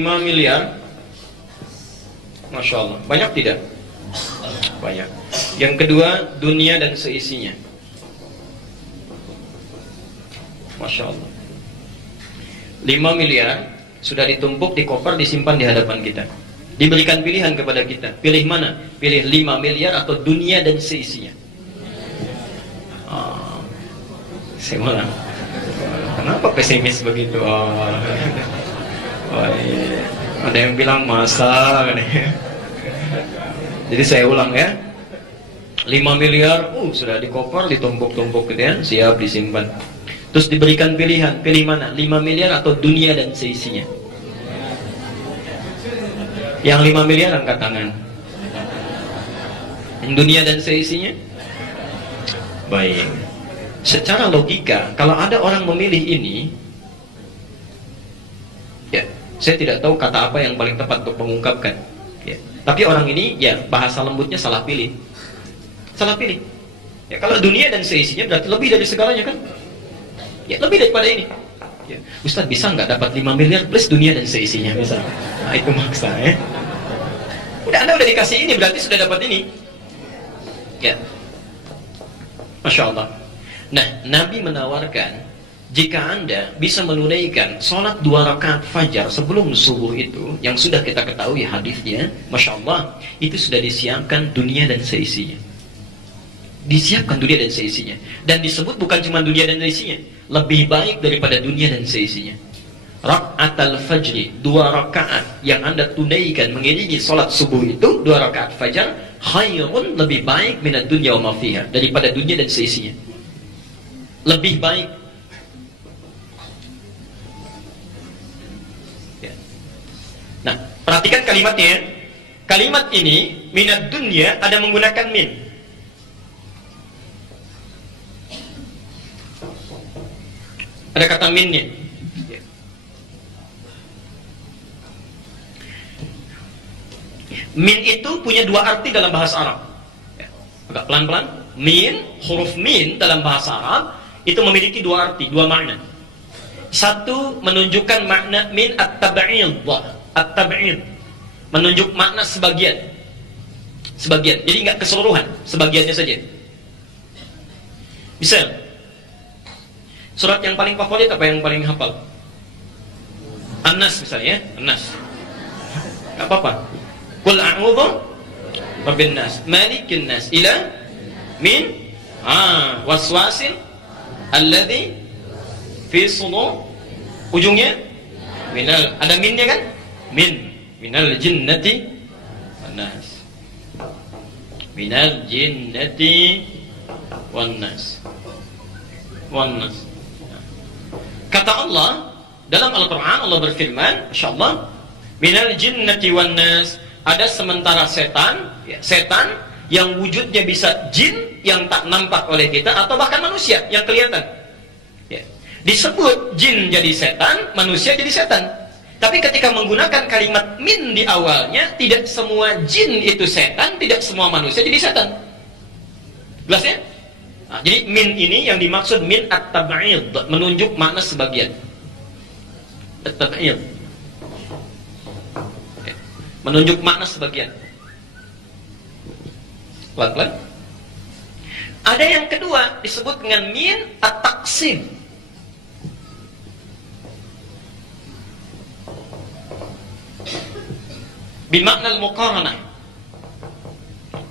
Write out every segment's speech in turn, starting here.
5 miliar. Masya Allah. Banyak tidak? Banyak. Yang kedua, dunia dan seisinya. Masya Allah. 5 miliar sudah ditumpuk di koper, disimpan di hadapan kita. Diberikan pilihan kepada kita. Pilih mana? Pilih 5 miliar atau dunia dan seisinya. Saya malah, kenapa pesimis begitu? Iya. Ada yang bilang masa. Jadi saya ulang ya. 5 miliar, sudah di koper, ditumpuk-tumpuk gitu ya, siap disimpan. Terus diberikan pilihan, pilih mana? 5 miliar atau dunia dan seisinya? Yang 5 miliar angkat tangan. Yang dunia dan seisinya? Baik. Secara logika, kalau ada orang memilih ini, ya, saya tidak tahu kata apa yang paling tepat untuk mengungkapkan. Ya. Tapi orang ini, ya, bahasa lembutnya salah pilih. Salah pilih. Ya, kalau dunia dan seisinya berarti lebih dari segalanya kan? Ya, lebih daripada ini. Ya. Ustaz, bisa nggak dapat 5 miliar plus dunia dan seisinya? Bisa. Nah, itu maksa ya. Anda udah dikasih ini, berarti sudah dapat ini. Ya. Masya Allah. Nah, Nabi menawarkan, jika Anda bisa menunaikan sholat 2 rakaat fajar sebelum subuh itu, yang sudah kita ketahui hadisnya, Masya Allah, itu sudah disiapkan dunia dan seisinya. Disiapkan dunia dan seisinya. Dan disebut bukan cuma dunia dan seisinya, lebih baik daripada dunia dan seisinya. Raka'atul fajri, 2 rakaat yang Anda tunaikan mengiringi sholat subuh itu, 2 rakaat fajar, khairun, lebih baik minad dunya wa ma fiha, daripada dunia dan seisinya. Lebih baik. Ya. Nah, perhatikan kalimatnya. Kalimat ini, minad dunya, ada menggunakan min. Ada kata minnya. Min itu punya 2 arti dalam bahasa Arab. Agak pelan-pelan. Min, huruf min dalam bahasa Arab itu memiliki 2 arti, 2 makna. Satu, menunjukkan makna min at-tab'id. At-tab'id, menunjuk makna sebagian. Sebagian, jadi nggak keseluruhan, sebagiannya saja. Misal, surat yang paling favorit apa yang paling hafal? An-Nas misalnya, An-Nas. Nggak apa-apa. Qul a'udzu birabbin nas, malikin nas, ila min waswasil alladzi fi sudur. Ujungnya minal, ada minnya kan? Minal jinnati wan nas. Minal jinnati wan nas. Kata Allah dalam Al-Qur'an, Allah berfirman, insyaallah, minal jinnati wan nas, ada sementara setan, ya, setan yang wujudnya bisa jin yang tak nampak oleh kita, atau bahkan manusia yang kelihatan. Ya. Disebut jin jadi setan, manusia jadi setan. Tapi ketika menggunakan kalimat min di awalnya, tidak semua jin itu setan, tidak semua manusia jadi setan. Jelas ya? Nah, jadi min ini yang dimaksud min at-tab'id, menunjuk makna sebagian. At-tab'id, menunjuk makna sebagian. Pelan-pelan. Ada yang kedua disebut dengan min at-taqsim. Bimakna al-muqaranah.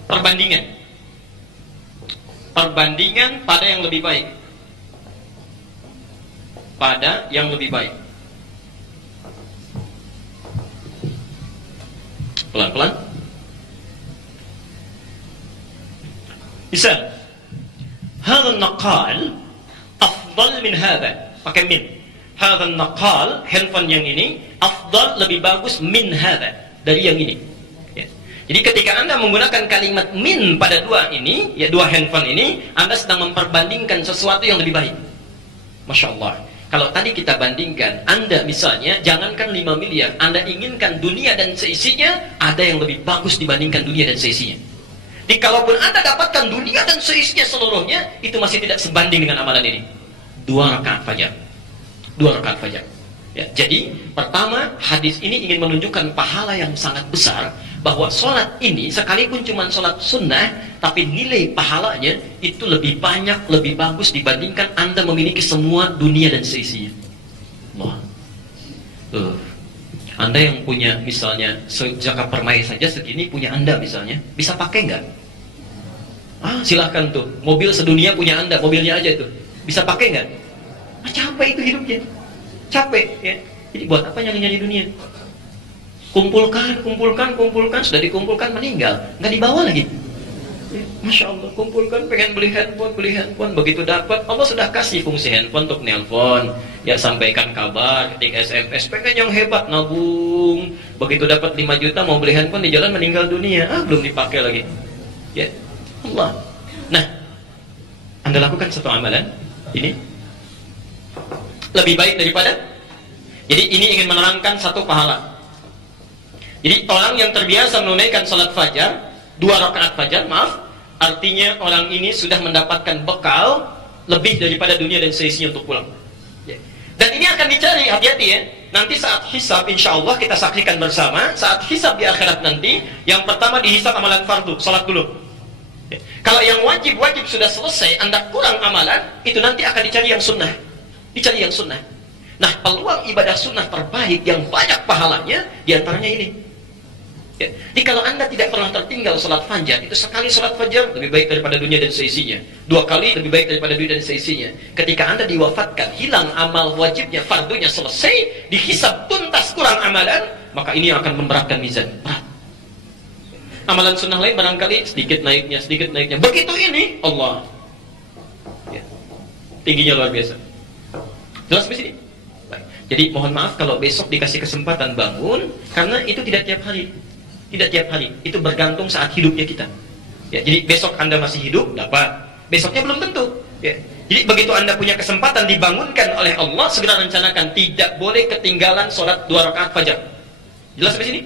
Perbandingan. Perbandingan pada yang lebih baik. Pada yang lebih baik. Pelan-pelan. Misal, hadha an-naqal afdal min hadha. Pakai min. Hadha an-naqal, handphone yang ini, afdal, lebih bagus, min hadha, dari yang ini. Ya. Jadi ketika Anda menggunakan kalimat min pada 2 ini, ya 2 handphone ini, Anda sedang memperbandingkan sesuatu yang lebih baik. Masya Allah. Kalau tadi kita bandingkan, Anda misalnya, jangankan 5 miliar, Anda inginkan dunia dan seisinya, ada yang lebih bagus dibandingkan dunia dan seisinya. Jadi kalaupun Anda dapatkan dunia dan seisinya seluruhnya, itu masih tidak sebanding dengan amalan ini. 2 rakaat fajar. 2 rakaat fajar. Ya, jadi pertama hadis ini ingin menunjukkan pahala yang sangat besar, bahwa sholat ini sekalipun cuma sholat sunnah, tapi nilai pahalanya itu lebih banyak, lebih bagus dibandingkan Anda memiliki semua dunia dan seisinya. Wah, Anda yang punya misalnya zakat permai saja segini punya Anda misalnya, bisa pakai nggak? Silahkan tuh, mobil sedunia punya Anda, mobilnya aja tuh, bisa pakai nggak? Capek itu hidupnya, capek ya. Jadi buat apa nyanyi-nyanyi dunia? Kumpulkan, sudah dikumpulkan meninggal, nggak dibawa lagi. Ya, Masya Allah, kumpulkan, pengen beli handphone, begitu dapat, Allah sudah kasih fungsi handphone untuk nelpon, ya sampaikan kabar, ketik SMS, pengen yang hebat, nabung, begitu dapat 5 juta mau beli handphone di jalan meninggal dunia, belum dipakai lagi. Ya, Allah. Nah, Anda lakukan satu amalan ini lebih baik daripada. Jadi ini ingin menerangkan satu pahala. Jadi orang yang terbiasa menunaikan salat fajar, 2 rakaat fajar, artinya orang ini sudah mendapatkan bekal lebih daripada dunia dan seisinya untuk pulang. Dan ini akan dicari, hati-hati ya. Nanti saat hisab, insya Allah kita saksikan bersama, saat hisab di akhirat nanti, yang pertama dihisab amalan fardu, salat dulu. Kalau yang wajib sudah selesai, Anda kurang amalan, itu nanti akan dicari yang sunnah. Dicari yang sunnah. Nah, peluang ibadah sunnah terbaik yang banyak pahalanya diantaranya ini. Ya. Jadi kalau Anda tidak pernah tertinggal sholat fajar, itu sekali sholat fajar lebih baik daripada dunia dan seisinya. 2 kali lebih baik daripada dunia dan seisinya. Ketika Anda diwafatkan, hilang amal wajibnya, fardunya selesai, dihisab tuntas kurang amalan, maka ini akan memberatkan mizan. Berat. Amalan sunnah lain barangkali sedikit naiknya. Begitu ini, Allah. Ya. Tingginya luar biasa. Jelas di sini? Baik. Jadi mohon maaf kalau besok dikasih kesempatan bangun, karena itu tidak tiap hari. Tidak tiap hari. Itu bergantung saat hidupnya kita. Ya, jadi besok Anda masih hidup, dapat. Besoknya belum tentu. Ya. Jadi begitu Anda punya kesempatan dibangunkan oleh Allah, segera rencanakan. Tidak boleh ketinggalan sholat 2 rakaat fajar. Jelas di sini?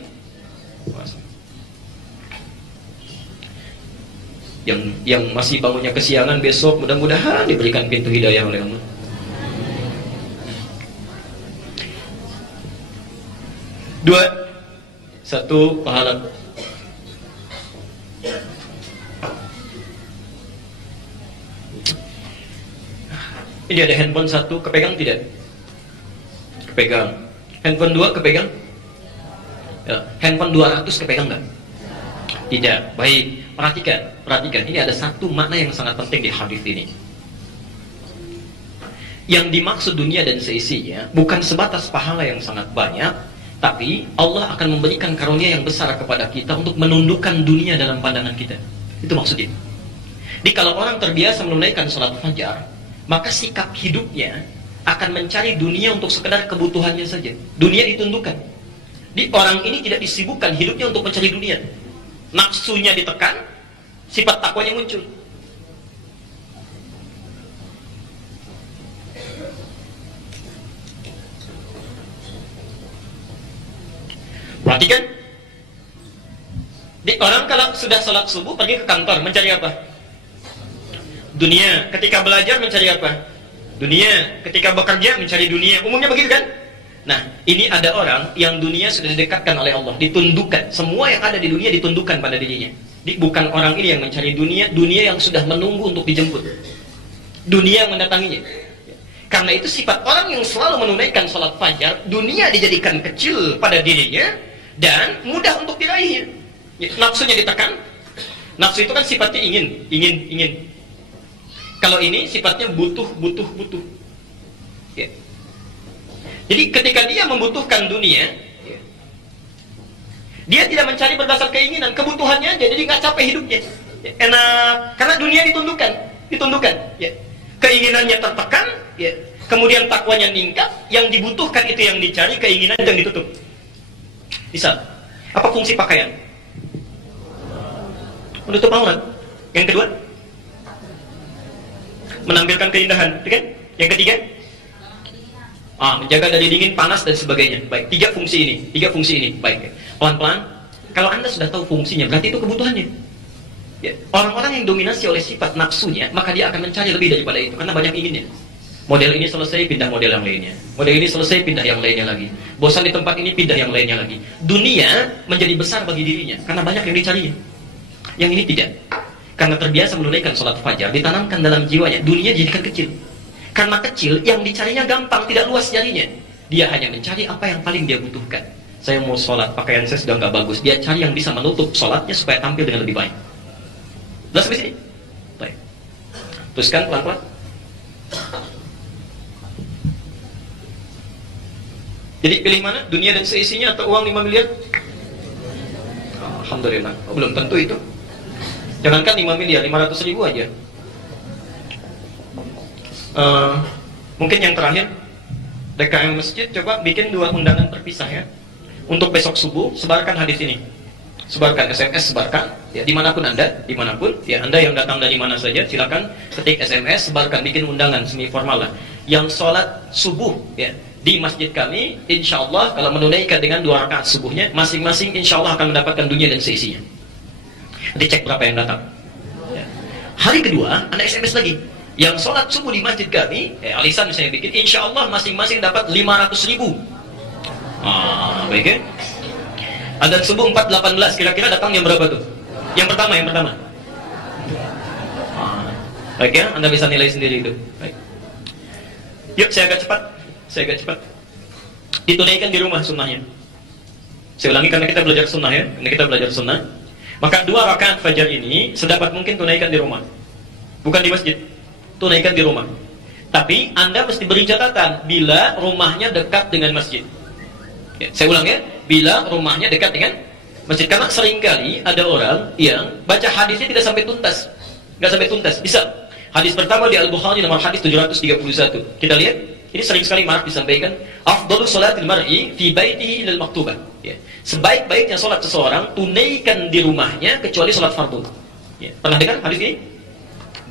Yang masih bangunnya kesiangan besok, mudah-mudahan diberikan pintu hidayah oleh Allah. Satu pahala. Ini ada handphone 1, kepegang tidak? Kepegang. Handphone 2 kepegang? Ya. Handphone 200 kepegang nggak? Tidak. Baik. Perhatikan. Ini ada satu makna yang sangat penting di hadis ini. Yang dimaksud dunia dan seisinya bukan sebatas pahala yang sangat banyak, tapi Allah akan memberikan karunia yang besar kepada kita untuk menundukkan dunia dalam pandangan kita. Itu maksudnya. Jadi kalau orang terbiasa menunaikan salat fajar, maka sikap hidupnya akan mencari dunia untuk sekedar kebutuhannya saja. Dunia ditundukkan. Di orang ini tidak disibukkan hidupnya untuk mencari dunia. Nafsunya ditekan, sifat takwanya muncul. Perhatikan. Di orang kalau sudah sholat subuh pergi ke kantor mencari apa? Dunia. Ketika belajar mencari apa? Dunia. Ketika bekerja mencari dunia. Umumnya begitu kan? Nah, ini ada orang yang dunia sudah didekatkan oleh Allah, ditundukkan. Semua yang ada di dunia ditundukkan pada dirinya. Bukan orang ini yang mencari dunia, dunia yang sudah menunggu untuk dijemput. Dunia yang mendatanginya. Karena itu sifat orang yang selalu menunaikan sholat fajar, dunia dijadikan kecil pada dirinya dan mudah untuk diraihnya. Nafsunya ditekan. Nafsu itu kan sifatnya ingin. Kalau ini sifatnya butuh. Ya. Jadi ketika dia membutuhkan dunia, ya, dia tidak mencari berdasar keinginan, kebutuhannya aja, jadi nggak capek hidupnya. Ya, enak, karena dunia ditundukkan. Ya. Keinginannya tertekan, ya. Kemudian takwanya meningkat, yang dibutuhkan itu yang dicari, keinginan yang ditutup. Bisa. Apa fungsi pakaian? Menutup aurat. Yang kedua, menampilkan keindahan, kan? Yang ketiga, menjaga dari dingin, panas dan sebagainya. Baik, tiga fungsi ini. Baik, pelan-pelan. Kalau Anda sudah tahu fungsinya, berarti itu kebutuhannya. Ya. Orang-orang yang dominasi oleh sifat nafsunya, maka dia akan mencari lebih daripada itu, karena banyak inginnya. Model ini selesai, pindah model yang lainnya. Model ini selesai, pindah yang lainnya lagi. Bosan di tempat ini, pindah yang lainnya lagi. Dunia menjadi besar bagi dirinya, karena banyak yang dicarinya. Yang ini tidak. Karena terbiasa menunaikan sholat fajar, ditanamkan dalam jiwanya, dunia jadikan kecil. Karena kecil, yang dicarinya gampang, tidak luas jarinya. Dia hanya mencari apa yang paling dia butuhkan. Saya mau sholat, pakaian saya sudah nggak bagus. Dia cari yang bisa menutup sholatnya supaya tampil dengan lebih baik. Jelas sampai sini? Baik. Teruskan pelan-pelan. Jadi pilih mana? Dunia dan seisinya atau uang 5 miliar? Alhamdulillah. Oh, belum tentu itu. Jangankan 5 miliar, 500 ribu aja. Mungkin yang terakhir, DKM Masjid coba bikin 2 undangan terpisah ya. Untuk besok subuh, sebarkan hadis ini. Sebarkan SMS, sebarkan ya, dimanapun Anda, dimanapun ya, Anda yang datang dari mana saja, silakan ketik SMS, sebarkan, bikin undangan semi formal lah. Yang sholat subuh ya di masjid kami, insya Allah kalau menunaikan dengan 2 rakaat subuhnya, masing-masing insya Allah akan mendapatkan dunia dan seisinya. Nanti cek berapa yang datang ya. Hari kedua, Anda SMS lagi, yang sholat subuh di masjid kami, alisan misalnya bikin, insya Allah masing-masing dapat 500 ribu. Baik ya. Adzan subuh 4.18, kira-kira datang jam berapa tuh? Yang pertama. Baik ya, Anda bisa nilai sendiri itu. Baik. Yuk, saya agak cepat. Ditunaikan di rumah sunnahnya. Saya ulangi karena kita belajar sunnah ya. Karena kita belajar sunnah. Maka 2 rakaat fajar ini sedapat mungkin tunaikan di rumah. Bukan di masjid. Tunaikan di rumah. Tapi Anda mesti beri catatan bila rumahnya dekat dengan masjid. Ya, saya ulang ya. Bila rumahnya dekat dengan masjid. Karena seringkali ada orang yang baca hadisnya tidak sampai tuntas. Nggak sampai tuntas. Bisa. Hadis pertama di Al-Bukhari nomor hadis 731. Kita lihat. Ini sering sekali maaf disampaikan. Afdhalu sholatil mar'i fi baitihi ilal maktubah. Ya. Sebaik-baiknya sholat seseorang tunaikan di rumahnya kecuali sholat fardu. Ya. Pernah dengar hadis ini?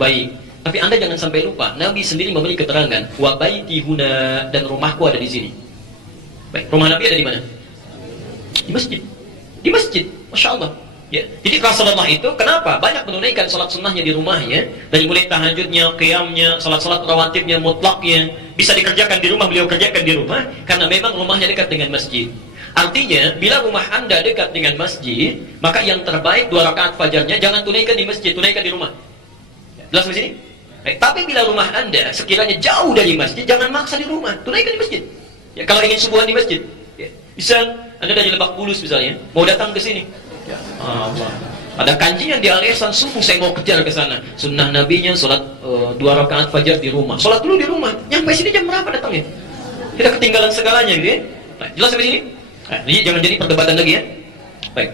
Baik. Tapi Anda jangan sampai lupa. Nabi sendiri memberi keterangan. Wa baiti huna, dan rumahku ada di sini. Baik. Rumah Nabi ada di mana? Di masjid. Di masjid. Masya Allah. Ya. Jadi Rasulullah itu kenapa banyak menunaikan sholat sunnahnya di rumahnya, dari mulai tahajudnya, qiyamnya, sholat-sholat rawatibnya, mutlaknya bisa dikerjakan di rumah, beliau kerjakan di rumah karena memang rumahnya dekat dengan masjid. Artinya bila rumah Anda dekat dengan masjid, maka yang terbaik 2 rakaat fajarnya jangan tunaikan di masjid, tunaikan di rumah. Jelas di sini? Tapi bila rumah Anda sekiranya jauh dari masjid, jangan maksa di rumah, tunaikan di masjid. Ya, kalau ingin subuhan di masjid, ya. Misal Anda dari Lebak Bulus misalnya, mau datang ke sini. Ya Allah. Ada kancing yang di aliasan subuh, saya mau kejar ke sana. Sunnah nabinya sholat 2 rakaat fajar di rumah. Sholat dulu di rumah. Nyampe sini jam berapa datangnya? Kita ketinggalan segalanya gitu ya. Nah, jelas sampai sini? Nah, ini jangan jadi perdebatan lagi ya. Baik.